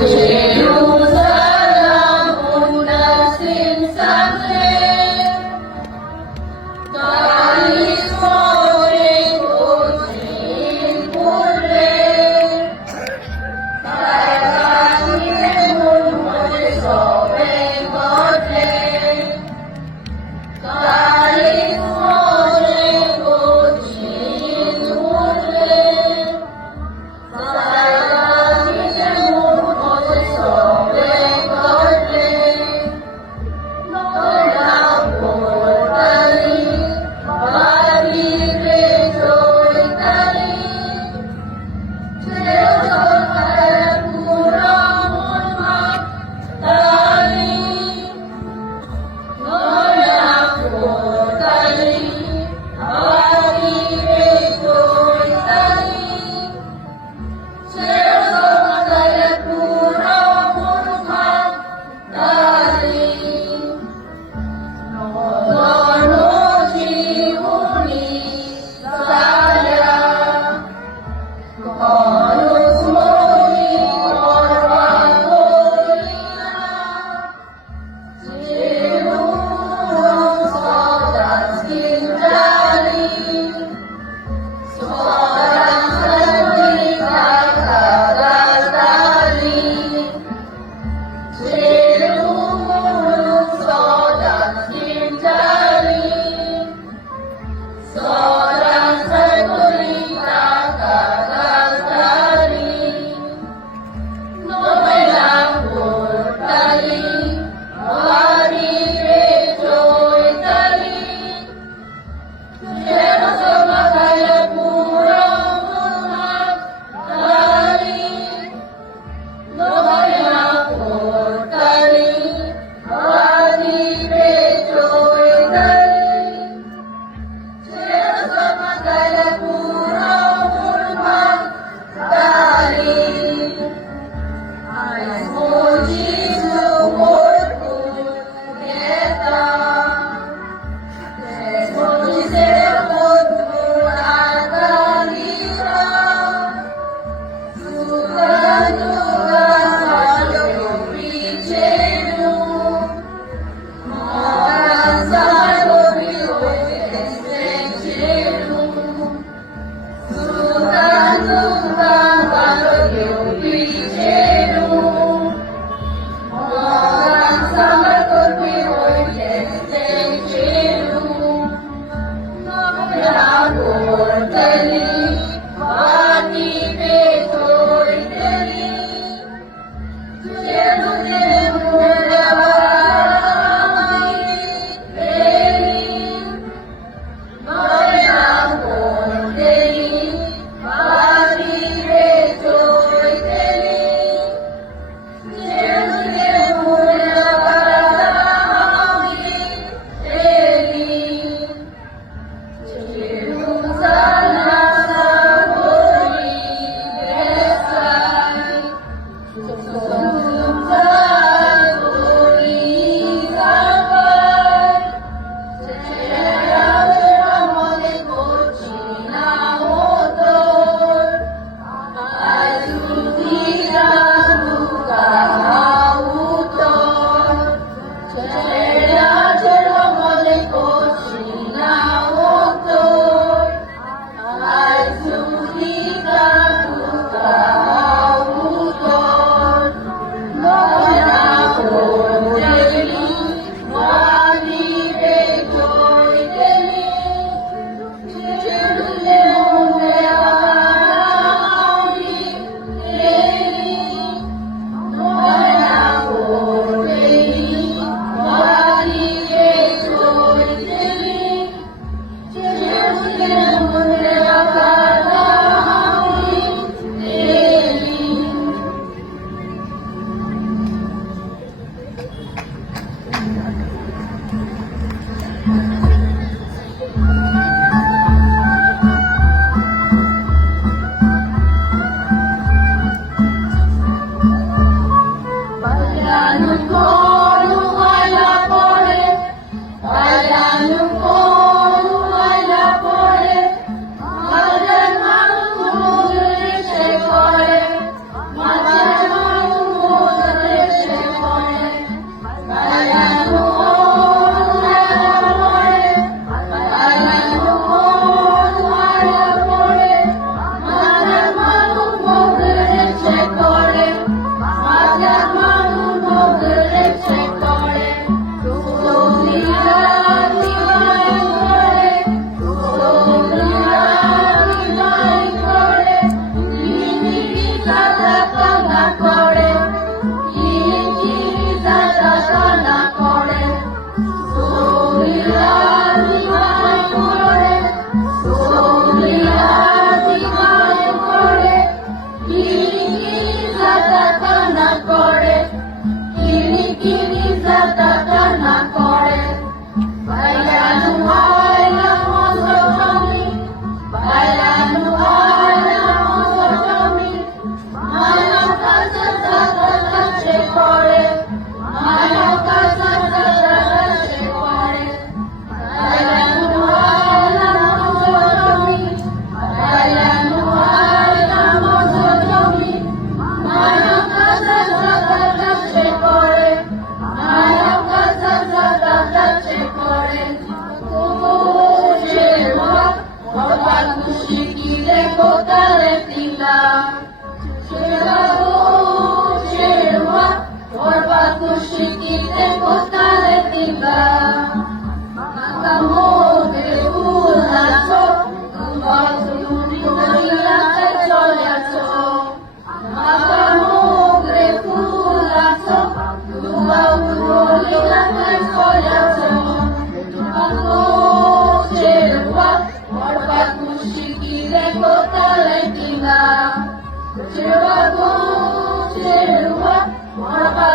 Jerusalem wunders in Sunday. God is falling, in Purle. Kailan ilmun muli sobe godle. God is falling, in Purle. Kailan ilmun muli sobe godle.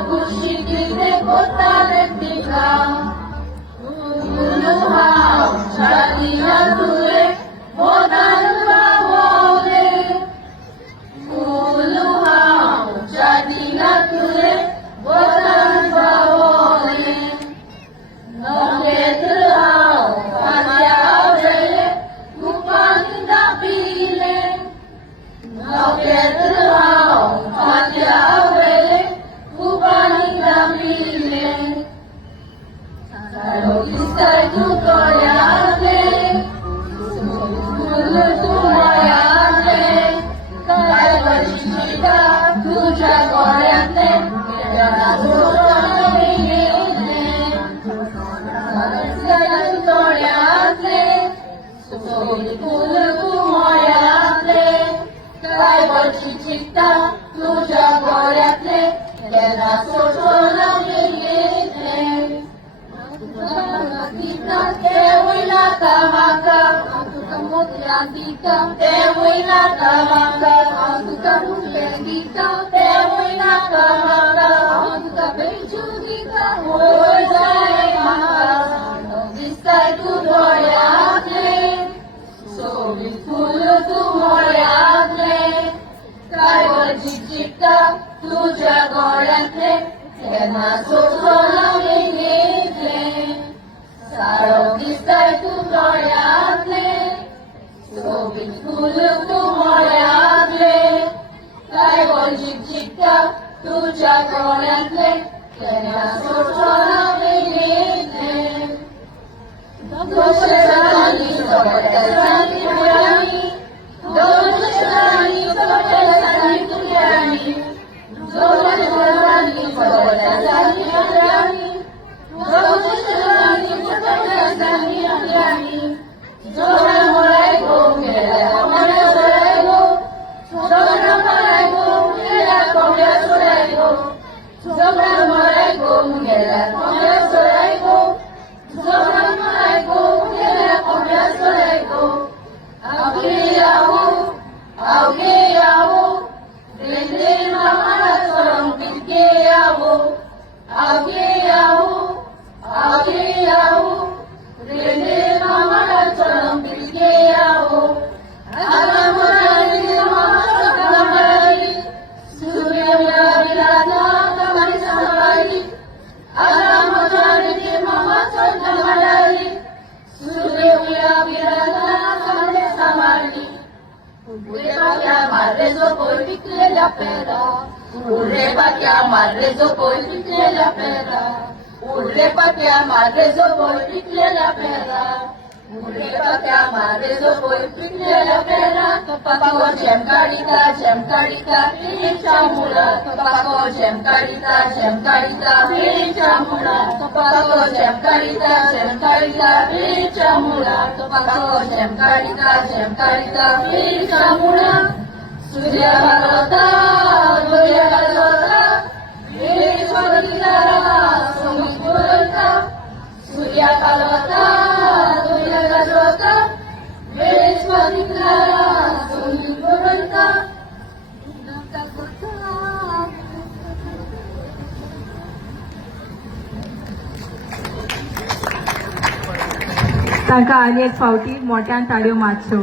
खुशीचे कोतारे पिका उलुहाव शादिया तुले मोदान बावले उलुहाव शादिया तुले Modan बावले नकेत्राव पाण्यावले कुपानी दाबिले नकेत्राव पाण्यावले कुपानी दाबिले Sarogistai tu koyate, sulu tu mayate, kai bashita tuja koyate, kaya solo biyete. Sarogistai tu koyate, sulu tu mayate, kai bashita tuja koyate, kaya solo biyete. Dewi Natamaka, aku kemudian kita. Dewi Natamaka, aku kemudian kita. Dewi Natamaka, aku kebeju kita. Oh jaya maka, bisa tu doyate, sobi fulu tu moyate, kai berjita tu jagoyate, kena sosola ingete. Sarogistai tu koyate, sobi fulu tu moyate, kai berjita tu jagoyate, kena sosola ingete. Doshani sobatani purani, doshani sobatani purani, doshani sobatani purani, doshani sobatani purani, Zora morai go mera kamera sorai go, Zora morai go mera kamera sorai go, Zora morai go mera kamera sorai go. Zora morai go mera kamera sorai go. Auge yawo, dende mara soram pilke yawo. Auge yawo, dende mara soram pilke yawo. Agamari mahasamari, surya vilata kamari samari. Agamari mahasamari, surya vilata kamari samari. Ureba kya marre zo koi nikle la pera. Ureba kya marre zo koi nikle la pera. Ureba kya marre zo koi nikle la pera. Ureba kya marre zo koi nikle la pera. Pako chemkarita, chamula. Pako chemkarita, chamula. Pako chemkarita, chamula. Pako chemkarita, chamula. Surya Bharata, Viri Swadhisara, Sumi Purata. Surya Bharata, Viri Swadhisara, Sumi Purata. ताका आनी एक फावटी मोठ्यान ताळयो मारच्यो.